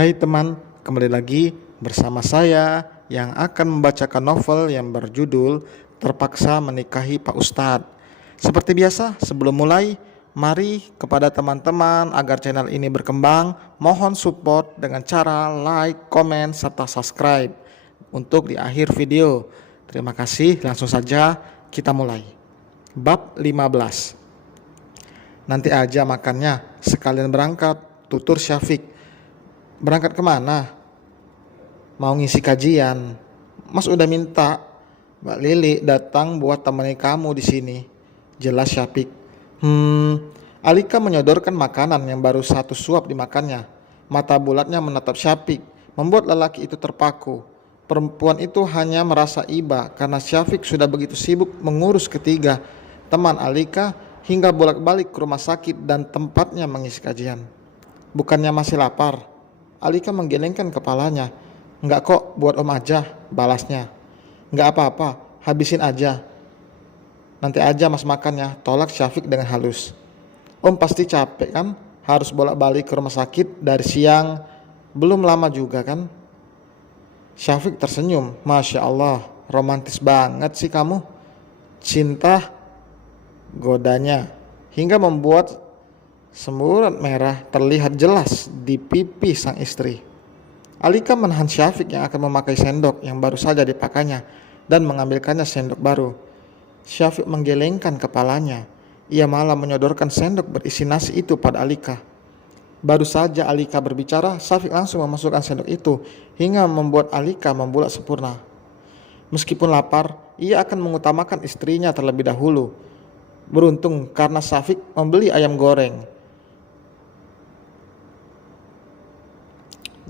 Hai teman, kembali lagi bersama saya yang akan membacakan novel yang berjudul Terpaksa Menikahi Pak Ustadz. Seperti biasa, sebelum mulai, mari kepada teman-teman agar channel ini berkembang, mohon support dengan cara like, komen, serta subscribe untuk di akhir video. Terima kasih, langsung saja kita mulai. Bab 15. Nanti aja makannya, sekalian berangkat, tutur Syafiq. Berangkat kemana? Mau ngisi kajian. Mas udah minta Mbak Lili datang buat temani kamu di sini. Jelas Syafiq. Alika menyodorkan makanan yang baru satu suap dimakannya. Mata bulatnya menatap Syafiq, membuat lelaki itu terpaku. Perempuan itu hanya merasa iba karena Syafiq sudah begitu sibuk mengurus ketiga teman Alika hingga bolak-balik ke rumah sakit dan tempatnya mengisi kajian. Bukannya masih lapar? Alika menggelengkan kepalanya. Enggak kok, buat om aja, balasnya. Enggak apa-apa, habisin aja. Nanti aja mas makannya, tolak Syafiq dengan halus. Om pasti capek kan, harus bolak-balik ke rumah sakit dari siang, belum lama juga kan? Syafiq tersenyum, Masya Allah, romantis banget sih kamu. Cinta godanya, hingga membuat semburat merah terlihat jelas di pipi sang istri. Alika menahan Syafiq yang akan memakai sendok yang baru saja dipakainya dan mengambilkannya sendok baru. Syafiq menggelengkan kepalanya. Ia malah menyodorkan sendok berisi nasi itu pada Alika. Baru saja Alika berbicara, Syafiq langsung memasukkan sendok itu hingga membuat Alika membulak sempurna. Meskipun lapar, ia akan mengutamakan istrinya terlebih dahulu. Beruntung karena Syafiq membeli ayam goreng.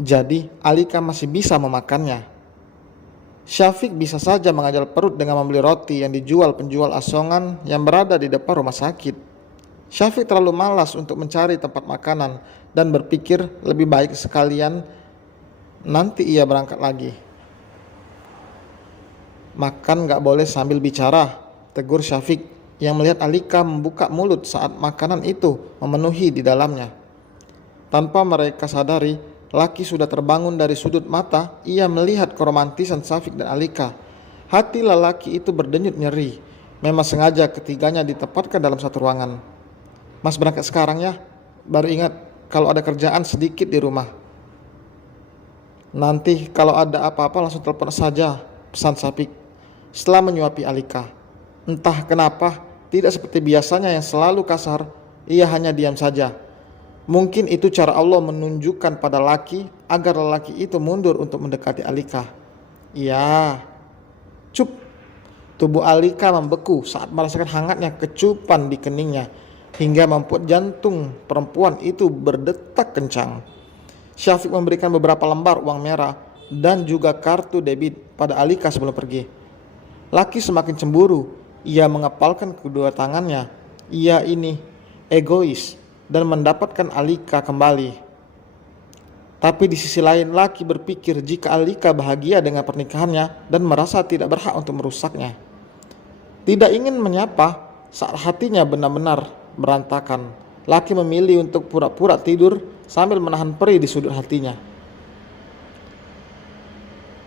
Jadi Alika masih bisa memakannya. Syafiq bisa saja mengajal perut dengan membeli roti yang dijual penjual asongan yang berada di depan rumah sakit. Syafiq terlalu malas untuk mencari tempat makanan dan berpikir lebih baik sekalian nanti ia berangkat lagi. Makan gak boleh sambil bicara, tegur Syafiq yang melihat Alika membuka mulut saat makanan itu memenuhi di dalamnya. Tanpa mereka sadari, laki sudah terbangun dari sudut mata. Ia melihat keromantisan Syafiq dan Alika. Hati lelaki itu berdenyut nyeri. Memang sengaja ketiganya ditempatkan dalam satu ruangan. Mas berangkat sekarang ya. Baru ingat kalau ada kerjaan sedikit di rumah. Nanti kalau ada apa-apa langsung telepon saja, pesan Syafiq setelah menyuapi Alika. Entah kenapa tidak seperti biasanya yang selalu kasar, ia hanya diam saja. Mungkin itu cara Allah menunjukkan pada laki agar lelaki itu mundur untuk mendekati Alika. Ya, cup. Tubuh Alika membeku saat merasakan hangatnya kecupan di keningnya hingga membuat jantung perempuan itu berdetak kencang. Syafiq memberikan beberapa lembar uang merah dan juga kartu debit pada Alika sebelum pergi. Laki semakin cemburu. Ia mengepalkan kedua tangannya. Ia ini egois dan mendapatkan Alika kembali. Tapi di sisi lain laki berpikir jika Alika bahagia dengan pernikahannya dan merasa tidak berhak untuk merusaknya. Tidak ingin menyapa saat hatinya benar-benar berantakan. Laki memilih untuk pura-pura tidur sambil menahan perih di sudut hatinya.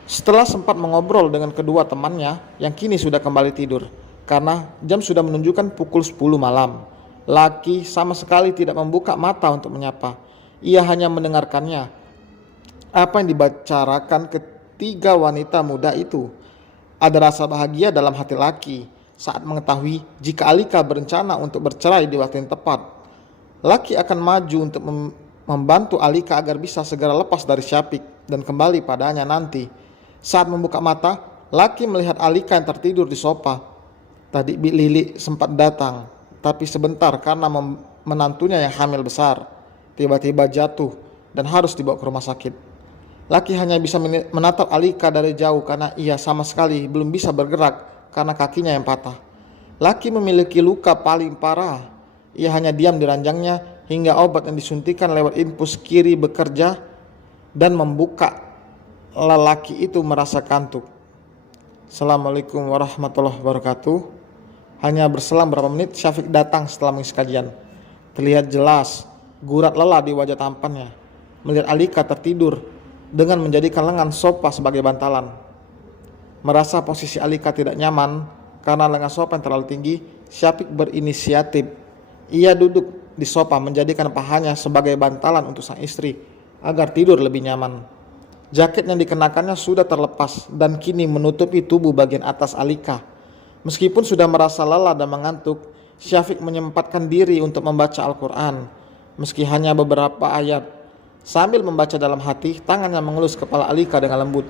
Setelah sempat mengobrol dengan kedua temannya yang kini sudah kembali tidur karena jam sudah menunjukkan pukul 10 malam. Laki sama sekali tidak membuka mata untuk menyapa. Ia hanya mendengarkannya. Apa yang dibicarakan ketiga wanita muda itu. Ada rasa bahagia dalam hati laki saat mengetahui jika Alika berencana untuk bercerai di waktu yang tepat. Laki akan maju untuk membantu Alika agar bisa segera lepas dari Syafiq dan kembali padanya nanti. Saat membuka mata, laki melihat Alika yang tertidur di sofa. Tadi Bi Lili sempat datang, tapi sebentar karena menantunya yang hamil besar tiba-tiba jatuh dan harus dibawa ke rumah sakit. Laki hanya bisa menatap Alika dari jauh karena ia sama sekali belum bisa bergerak karena kakinya yang patah. Laki memiliki luka paling parah. Ia hanya diam di ranjangnya hingga obat yang disuntikan lewat infus kiri bekerja dan membuka lelaki itu merasa kantuk. Assalamualaikum warahmatullahi wabarakatuh. Hanya berselang beberapa menit Syafiq datang setelah mengisi kajian. Terlihat jelas gurat lelah di wajah tampannya. melihat Alika tertidur dengan menjadikan lengan sofa sebagai bantalan. Merasa posisi Alika tidak nyaman karena lengan sofa yang terlalu tinggi, Syafiq berinisiatif. Ia duduk di sofa menjadikan pahanya sebagai bantalan untuk sang istri agar tidur lebih nyaman. Jaket yang dikenakannya sudah terlepas dan kini menutupi tubuh bagian atas Alika. Meskipun sudah merasa lelah dan mengantuk, Syafiq menyempatkan diri untuk membaca Al-Quran, meski hanya beberapa ayat. Sambil membaca dalam hati, tangannya mengelus kepala Alika dengan lembut.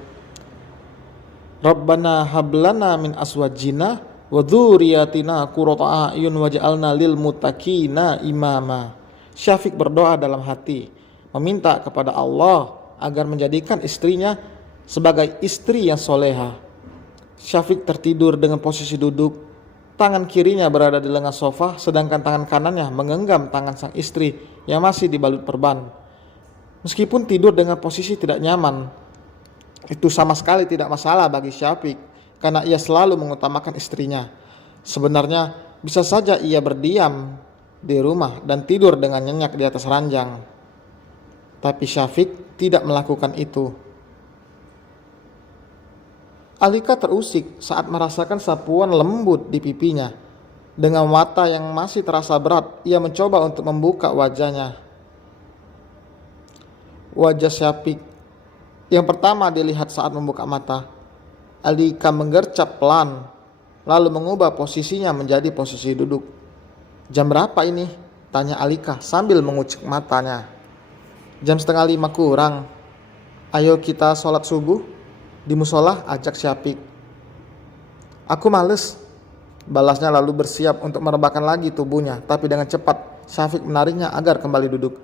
Rabbana hablana min aswajina wa dzurriyyatina qurrata a'yun waj'alna lil muttaqina imama. Syafiq berdoa dalam hati, meminta kepada Allah agar menjadikan istrinya sebagai istri yang soleha. Syafiq tertidur dengan posisi duduk. Tangan kirinya berada di lengan sofa, sedangkan tangan kanannya menggenggam tangan sang istri yang masih dibalut perban. Meskipun tidur dengan posisi tidak nyaman, itu sama sekali tidak masalah bagi Syafiq karena ia selalu mengutamakan istrinya. Sebenarnya bisa saja ia berdiam di rumah dan tidur dengan nyenyak di atas ranjang. Tapi Syafiq tidak melakukan itu. Alika terusik saat merasakan sapuan lembut di pipinya. Dengan mata yang masih terasa berat, ia mencoba untuk membuka wajahnya. Wajah Syafiq yang pertama dilihat saat membuka mata. Alika menggercap pelan, lalu mengubah posisinya menjadi posisi duduk. Jam berapa ini? Tanya Alika sambil mengucek matanya. Jam 4:30 kurang. Ayo kita sholat subuh di musola, ajak Syafiq. Aku males, balasnya lalu bersiap untuk merebahkan lagi tubuhnya. Tapi dengan cepat Syafiq menariknya agar kembali duduk.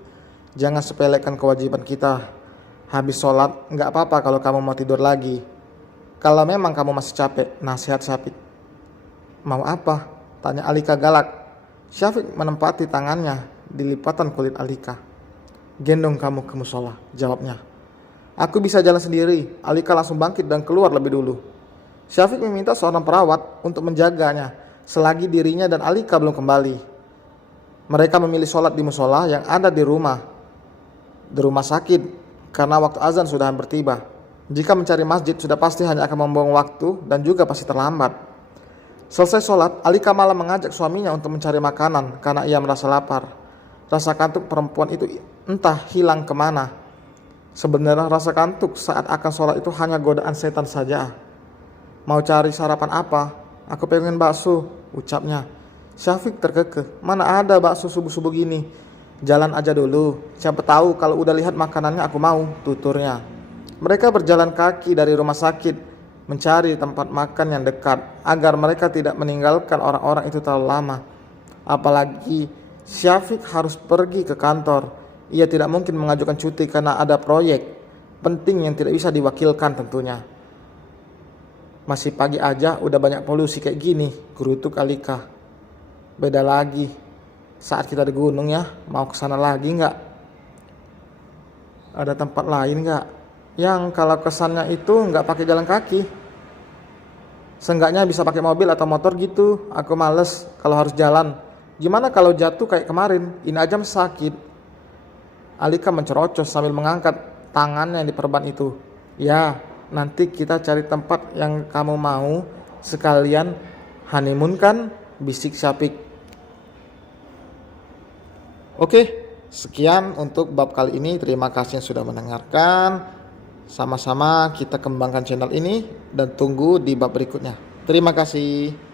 Jangan sepelekan kewajiban kita. Habis sholat gak apa-apa kalau kamu mau tidur lagi. Kalau memang kamu masih capek, nasihat Syafiq. Mau apa? Tanya Alika galak. Syafiq menempati tangannya di lipatan kulit Alika. Gendong kamu ke musola, jawabnya. Aku bisa jalan sendiri. Alika langsung bangkit dan keluar lebih dulu. Syafiq meminta seorang perawat untuk menjaganya selagi dirinya dan Alika belum kembali. Mereka memilih sholat di musola yang ada di rumah sakit karena waktu azan sudah hampir tiba. Jika mencari masjid sudah pasti hanya akan membuang waktu dan juga pasti terlambat. Selesai sholat, Alika malah mengajak suaminya untuk mencari makanan karena ia merasa lapar. Rasa kantuk perempuan itu entah hilang kemana. Sebenarnya rasa kantuk saat akan sholat itu hanya godaan setan saja. Mau cari sarapan apa? Aku pengen bakso, ucapnya. Syafiq terkekeh, mana ada bakso subuh-subuh gini. Jalan aja dulu, siapa tahu kalau udah lihat makanannya aku mau, tuturnya. Mereka berjalan kaki dari rumah sakit, mencari tempat makan yang dekat, agar mereka tidak meninggalkan orang-orang itu terlalu lama. Apalagi Syafiq harus pergi ke kantor. Ia tidak mungkin mengajukan cuti karena ada proyek penting yang tidak bisa diwakilkan tentunya. Masih pagi aja udah banyak polusi kayak gini, gerutuk Alika. Beda lagi saat kita di gunung ya, mau kesana lagi nggak? Ada tempat lain nggak? Yang kalau kesannya itu nggak pakai jalan kaki. Seenggaknya bisa pakai mobil atau motor gitu, aku males kalau harus jalan. Gimana kalau jatuh kayak kemarin, ini aja sakit. Alika mencerocos sambil mengangkat tangannya yang diperban itu. Ya, nanti kita cari tempat yang kamu mau, sekalian honeymoon kan, bisik Syafiq. Oke, sekian untuk bab kali ini. Terima kasih yang sudah mendengarkan. Sama-sama kita kembangkan channel ini dan tunggu di bab berikutnya. Terima kasih.